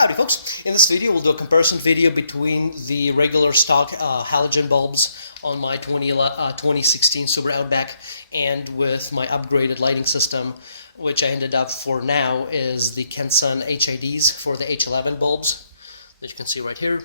Howdy folks, in this video we'll do a comparison video between the regular stock halogen bulbs on my 2016 Subaru Outback and with my upgraded lighting system, which I ended up for now is the Kensun HIDs for the H11 bulbs that you can see right here.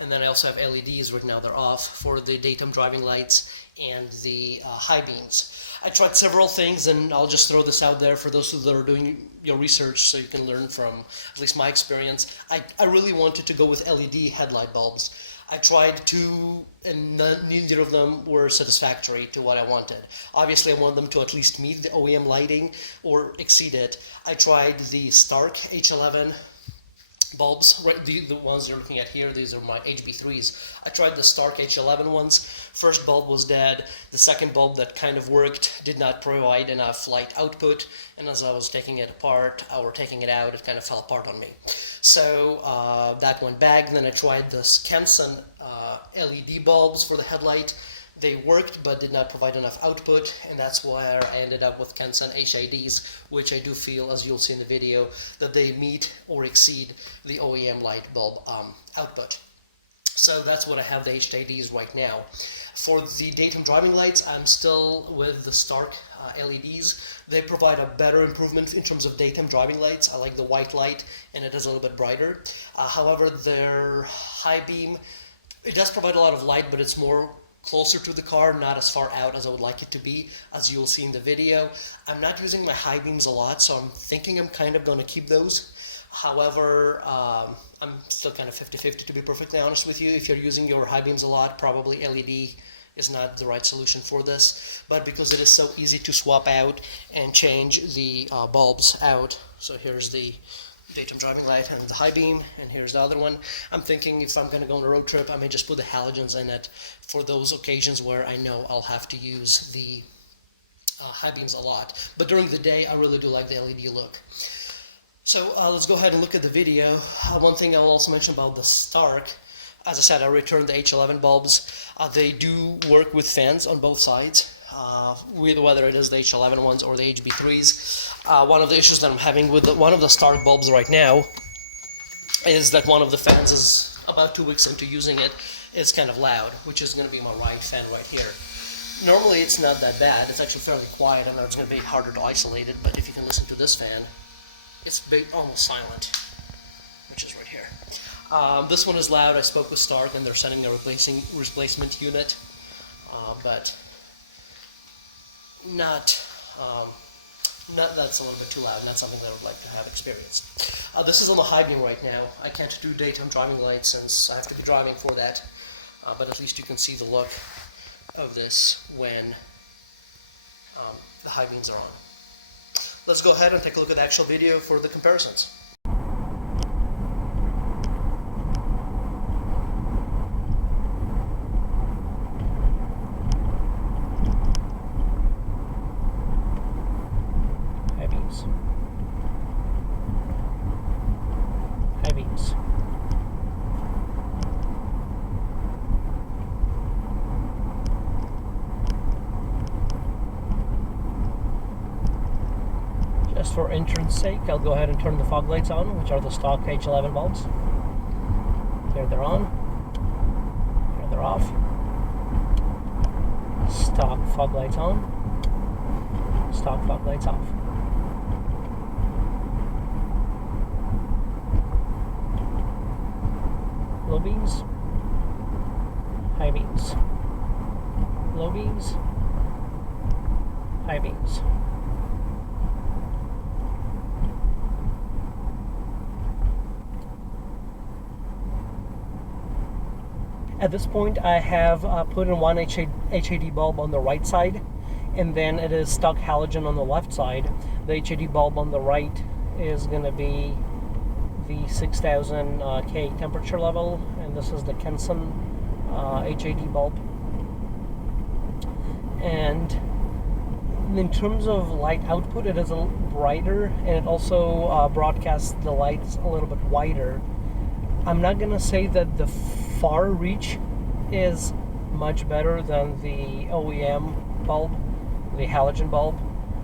And then I also have LEDs, right now they're off, for the daytime driving lights and the high beams. I tried several things, and I'll just throw this out there for those that are doing your research so you can learn from at least my experience. I really wanted to go with LED headlight bulbs. I tried two, and neither of them were satisfactory to what I wanted. Obviously, I want them to at least meet the OEM lighting or exceed it. I tried the Stark H11 bulbs, right, the ones you're looking at here. These are my HB3s. I tried the Stark H11 ones. First bulb was dead. The second bulb that kind of worked did not provide enough light output, and as I was taking it apart or taking it out, it kind of fell apart on me. So that went back. And then I tried this Kensun LED bulbs for the headlight. They worked but did not provide enough output, and that's where I ended up with Kensun HIDs, which I do feel, as you'll see in the video, that they meet or exceed the OEM light bulb output. So that's what I have the HIDs right now. For the daytime driving lights, I'm still with the Stark LEDs. They provide a better improvement in terms of daytime driving lights. I like the white light, and it is a little bit brighter. However, their Highbeam, it does provide a lot of light, but it's more closer to the car, not as far out as I would like it to be, as you'll see in the video. I'm not using my high beams a lot, so I'm thinking I'm kind of going to keep those. However, I'm still kind of 50-50 to be perfectly honest with you. If you're using your high beams a lot, probably LED is not the right solution for this, but because it is so easy to swap out and change the bulbs out. So here's the daytime driving light and the high beam, and here's the other one. I'm thinking if I'm going to go on a road trip, I may just put the halogens in it for those occasions where I know I'll have to use the high beams a lot. But during the day, I really do like the LED look. So let's go ahead and look at the video. One thing I'll also mention about the Stark, as I said, I returned the H11 bulbs. They do work with fans on both sides, whether it is the H11 ones or the HB3s. One of the issues that I'm having with one of the Stark bulbs right now is that one of the fans is about 2 weeks into using it. It's kind of loud, which is going to be my right fan right here. Normally it's not that bad. It's actually fairly quiet. I know it's going to be harder to isolate it, but if you can listen to this fan, it's almost silent, which is right here. This one is loud. I spoke with Stark, and they're sending a replacement unit, but that's a little bit too loud, not something that I would like to have experienced. This is on the high beam right now. I can't do daytime driving lights since I have to be driving for that, but at least you can see the look of this when the high beams are on. Let's go ahead and take a look at the actual video for the comparisons. High beams. Just for entrance sake, I'll go ahead and turn the fog lights on, which are the stock H11 bulbs. Here they're on. Here they're off. Stock fog lights on. Stock fog lights off. Low beams, high beams, low beams, high beams. At this point, I have put in one HID bulb on the right side, and then it is stock halogen on the left side. The HID bulb on the right is going to be the 6000 K temperature level, and this is the Kensun HID bulb. And in terms of light output, it is a little brighter, and it also broadcasts the lights a little bit wider. I'm not going to say that the far reach is much better than the OEM bulb, the halogen bulb.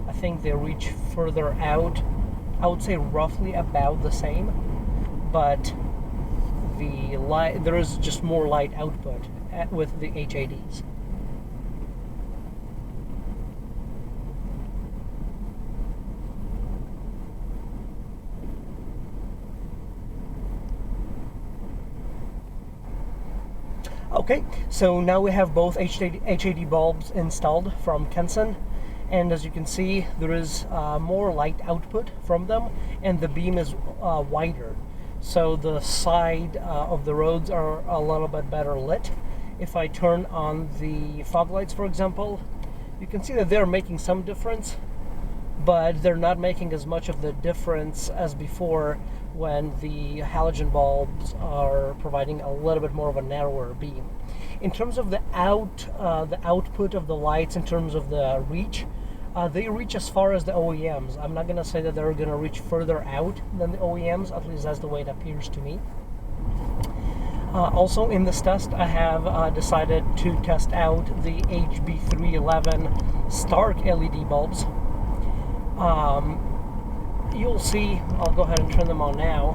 I think they reach further out. I would say roughly about the same, but there is just more light output with the HIDs. Okay, so now we have both HID bulbs installed from Kensun, and as you can see, there is more light output from them, and the beam is wider. So the side of the roads are a little bit better lit. If I turn on the fog lights, for example, you can see that they're making some difference, but they're not making as much of the difference as before when the halogen bulbs are providing a little bit more of a narrower beam. In terms of the output of the lights, in terms of the reach, they reach as far as the OEMs. I'm not going to say that they're going to reach further out than the OEMs, at least that's the way it appears to me. Also in this test, I have decided to test out the HB3 LED Stark LED bulbs. You'll see, I'll go ahead and turn them on now.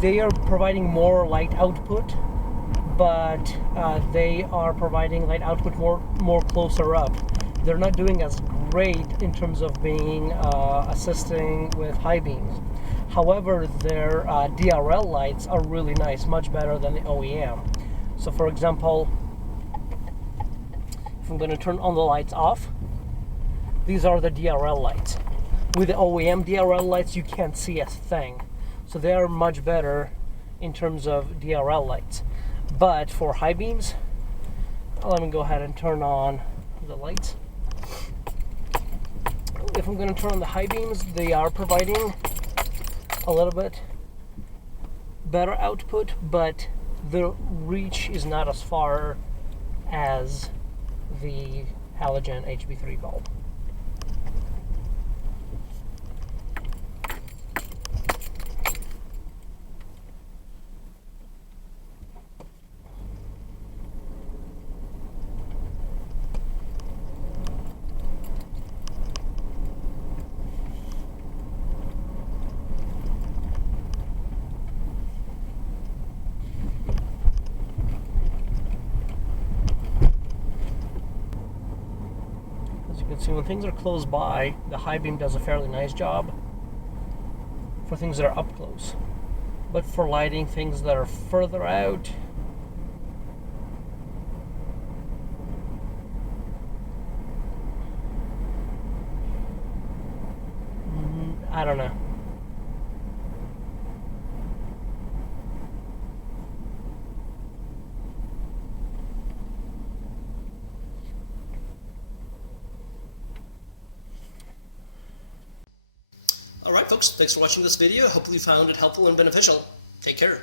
They are providing more light output, but they are providing light output more closer up. They're not doing as great in terms of being assisting with high beams. However, their DRL lights are really nice, much better than the OEM. So for example, if I'm going to turn on the lights off, these are the DRL lights. With the OEM DRL lights, you can't see a thing. So they are much better in terms of DRL lights. But for high beams, let me go ahead and turn on the lights. If I'm going to turn on the high beams, they are providing a little bit better output, but the reach is not as far as the halogen HB3 bulb. See, when things are close by, the Highbeam does a fairly nice job for things that are up close. But for lighting things that are further out, I don't know. Alright folks, thanks for watching this video. Hopefully you found it helpful and beneficial. Take care.